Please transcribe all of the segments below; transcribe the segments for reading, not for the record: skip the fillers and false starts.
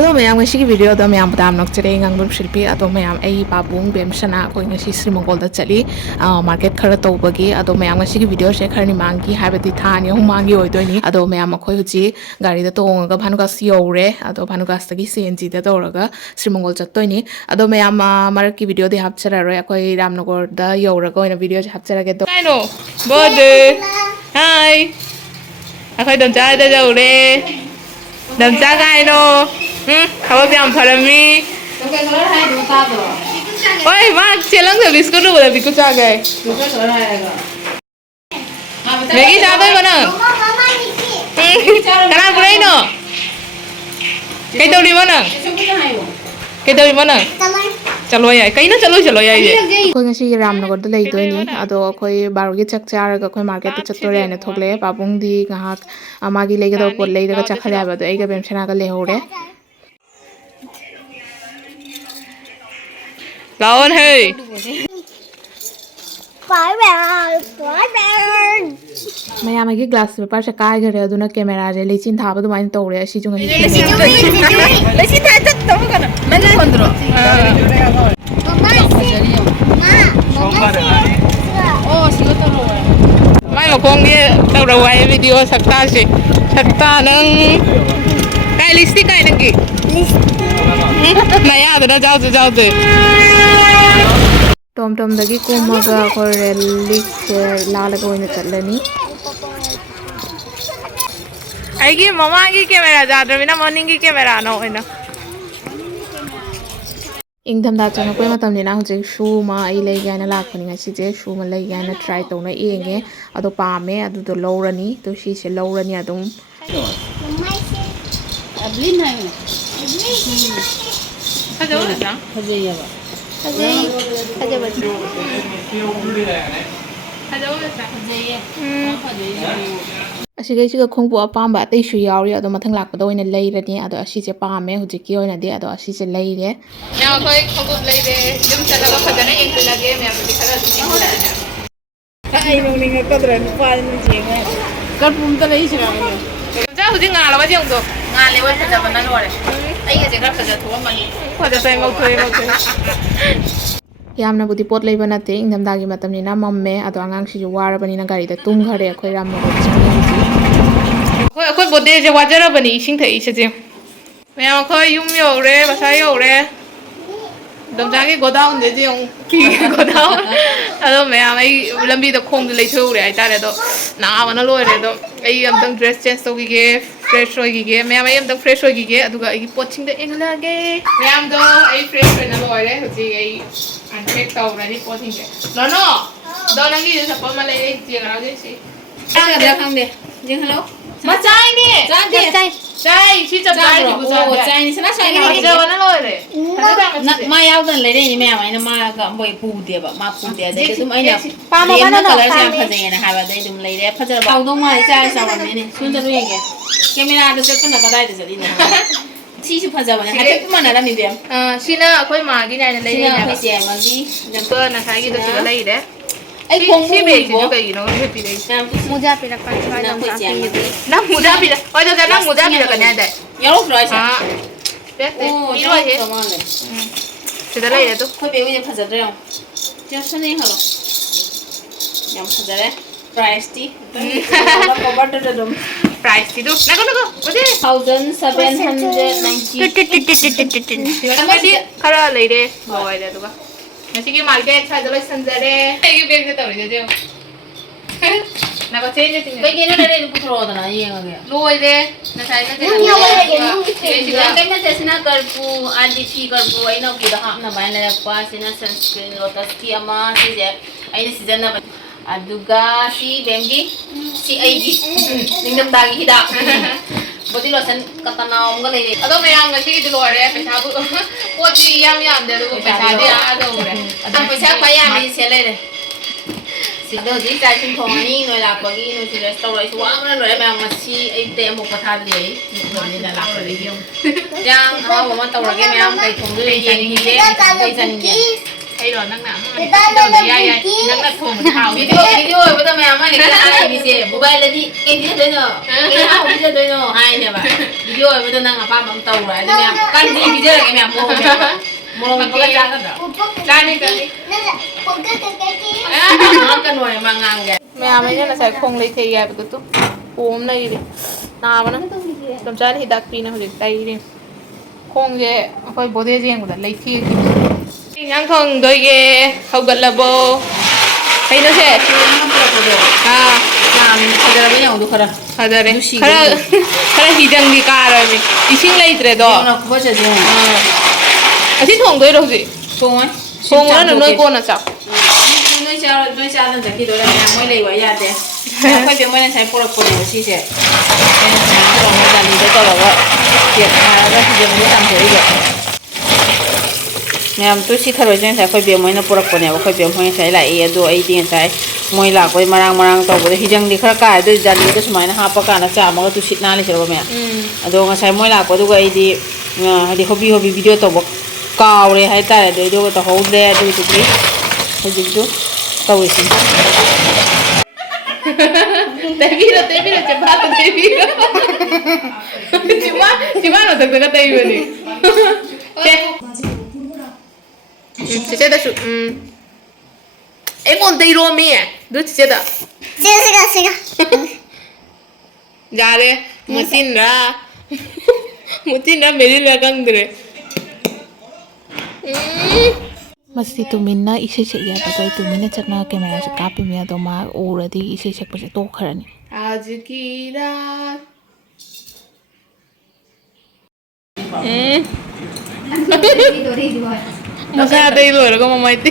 Hello mayam ngasi video da mayam padam nok chere ngangbum shilpi ado mayam ai babung bem sana koi ngasi sreemongol da chali market khara tawbagi ado mayam ngasi video she kharni mangi habati thani humangi oidoni ado mayam khoi huji gari da tonga bhanugas yore ado bhanugas tagi CNG da toraga sreemongol chattoini ado mayam marki video de hapchara ro koi ramnagor da yora ko ina video hapchara ge do kaino bode hi akhoi dam chai da jore dam cha kaino How about Parami? Oi, Mark, Chelang the biscuit over the Bikucha guy. Maggie Chaba, can I play no? Get the Limona. Get the Limona. Chaloya, Kaina Chaloya. Going to see Ramnago the late doing Ado Koi Bargi Chakchar, Koi market to Chatori and a Togle, Babundi, Gahak, Amagi Legado, put later Chakalaba, the Egg of Shanaga Lehore. Lawan hey. Mayam agi glass paper se kai gare aduna camera je lechin thaba dumain tawre asi junga lechin tha tak taw kana man kondro oh sigo tawro mai makong ni tawra wai video sakta se sakta nang kai listi kai nang ki naya aduna jao Tom Tom dagi kumaga ko relic lalaga oina chatlani aigi mama gi camera jadrabina morning gi camera no oina ingdam da chana koi matam ni na huje shoe ma ai lei gaina lakani ngasi je shoe ma lei gaina try tawna enge ado pame adu do lowrani to si se lowrani adum ablin hai hajawa na hajayaba Asiga khongbu apamba atei su yauri ado mathang lakpada oina leirani ado asise pame hujiki oina de ado asise leire ya koi khongbu leire dum chalaga phajana engku lage me amdi khara dum ai morning kadran paal ni jenga karpum ta lei sira ja huji ngala ba jeng do ngale wa phajaba na lore ai ge jega phaja tho mani phaja tai ngau thoi Yamna budi pot lei bana te ingdam dagi matam ni na mamme ado angang si wara bani na gari da tum ghare khoi ram no khoi bode je wajara bani sing thai se je me khoi yum yo re basa yo re dam jagi godown de je ki godown ado me ai lambi da khong de lei thau re ai ta re do na wana loi re do ai am dang dress change to gi fresh hoy gi me ai am dang fresh hoy gi aduga ai poching de engla ge me am do ai fresh hoy na loi re hoji ai unpack tawrani poching de no do nangi je sappa ma lei je ngara je si da khang de jing hello ma chai ni chai si chap chai ni bu chai ni sana chai ni je wana loi re ma yaw dan le ni me ai na ma ga boi pu de ba ma pu de de dum ai na pa ma ba na color se phajai na ha ba de dum le de phajara ba dong ma chai sa ba ne sun da ru ye camera da se kana ga dai de se ni si su phajaba ne ha te ma na la mi be sina akhoi ma gi nai na lei na phai se ma gi jam to na sai gi do chi lei de ai khong si be ji kai no he pi dei muja pi rak pa chai na phai se ma na muja pi da oi da na muja pi da ka nya dai yaw ro sa be oh pi ro he ma le se da lei de to khoi be wi phajadre yo ja sane halo yam phajare price ti ko ba da dum price ti do na ko ode 1790 amadi khara lei de loi de to ba ngasi gi market sa da loi sanjare ai gi beg de to re je na ko change ti bai ge na re ku thro da na yenga ge loi de na sai na Cái này sẽ là garpu, anti garpu, ai nào kia đó na bán lại qua xin là sunscreen lotus tea ama si je, ai là season na aduga si bemgi si ai gi, ningdam dagi hida, body lotion katanam ga le, ado me am ngasi gi loi re paisa bu poti yam de lu paisa de ado re adam paisa pa ya mi se le si do ji ta chin thong ni noi la pa gi noi si restaurant wa ma noi ma ma si ai te mo pa tha le ni na la pa le yum yang ha wa ma taw ra ge me am kai thong le yen hi le kai san ge hay rồi năng nặng mà đâu để ai ai năng là thùng thảo video bây giờ mẹ mà này cái ai bị gì mobile là đi cái gì đấy nữa cái nào bây giờ đấy nữa hay nè bà video bây giờ năng là pha bằng tàu rồi mẹ căn gì bây giờ cái mẹ mua mình có cái ra đó ra đi đi nó cái nồi mà ngang vậy mẹ mấy cái là không lấy thì cái tút ôm này đi nào mà nó làm sao thì đặc biệt là hồi tay đi không vậy coi bố thế riêng của ta lấy thì nhang không đôi cái hậu gật là bố hay nó sẽ à làm cái đó bây giờ được rồi 하다래 카라 희장기 까라미 이싱 레이트래도 nó có chơi gì 아시 통도에 로지 통ấy 통은 너희 거나 chắc nuôi cha lần khi đó là nhà mới lấy vậy đấy phải biết mới là sai phô phô được gì chứ nên là cái lòng gia đình đó có là chuyện là thì giờ mới làm thế được nhà tôi chỉ thay đổi cho sai phải biết mới nó phô phô này phải biết mới sai lại đồ ấy tiền sai mới là cái marang tàu cái hijang đi khá cái đó gia đình đó xem nó hấp cái nó chả mà tôi xịt nali rồi mẹ đó ngay sai mới là cái đồ ấy đi hobby video tàu cao rồi hay ta để đồ tàu hậu để đồ tụi đi hồi đó tàu gì Tevira cepat Tevira cuma nó thực cái tay vừa đi chị đã chụp em muốn tay rồi mẹ đứa chị đã ra đây một tin ra मेरे लगन दे मस्ती तुमिन्ना इसे चेया तो तुमिन्ना चकना camera से copy में तो मार और दी इसे चक पर तो खरनी आज की रात मजा आता है लोग को माइती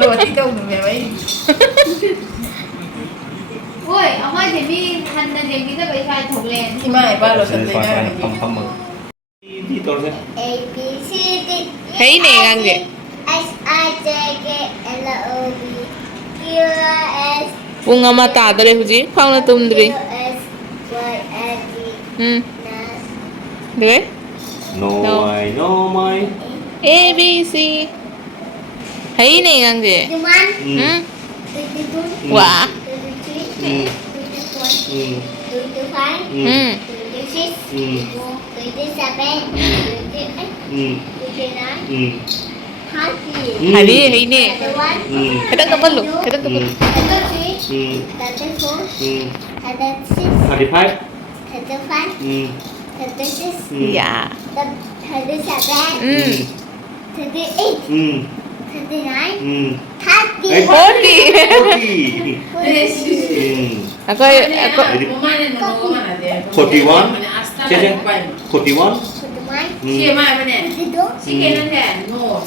रोटी तो उन्हें भाई ôi ông ơi thì mi thành là gì đó bị khai thuộc liền thì mai ba rồi sân Phải này không không mực đi tôi sẽ A B C D thấy nè ngang gì S I J K L O V Q R S bunga mata dare huji phang na tum dre S Y N D dre no mai A B C thấy nè ngang gì One, 22, quả 23, 24, 25, 26, 27, 29, 30. Hadi thấy nè 31, cái đó có bất lục cái đó có bất 33, 34, 36, 35 35, 36, dạ 37, 38, 39, 30. 40 coi 41 chết 41 chị mai bên này chị kia nó nè nổ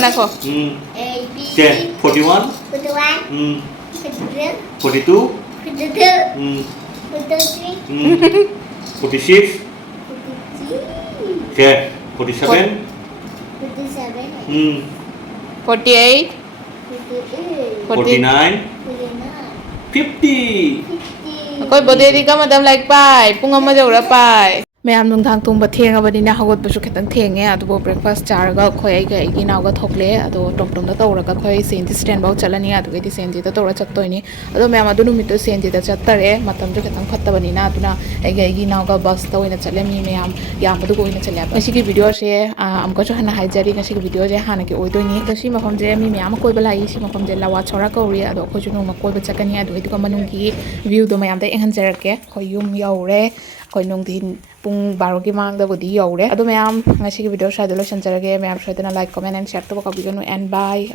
nako chết 41 42 46 chết 47 48 49 50 coi bố đi có mà đâm like bài pung âm mà đâu ra bài mẹ em nung thang tung bát thiêng ở bên này học bớt chút cái tăng thiêng nghe tụi bố breakfast chả rồi khơi cái nào cái thọc lẽ tụi trồng đó tàu rồi cái khơi sen thì stand bao chả nha tụi cái sen thì tàu rồi chắc tôi ní tụi mẹ mà tụi nó mít sen thì chắc tare mà tụi cái tăng phát bên này tụi cái nào cái bus tàu này chả mi mẹ em mà tụi cô này chả lẽ cái video sẽ am có cho hana hai jari cái video sẽ hana cái oi tôi ní cái mà không dễ mi mẹ mà coi balai mà không dễ lawa chora câu ria tụi coi chúng nó mà coi bớt chắc cái này tụi cái mà nung cái view tụi mẹ em thấy anh chơi cái coi yum yau re coi nung thì pung baro ki mang da bodi yore adu mayam ngasi ki video sha de lo sanjarage mayam sha de na like comment and share to ka bigano and bye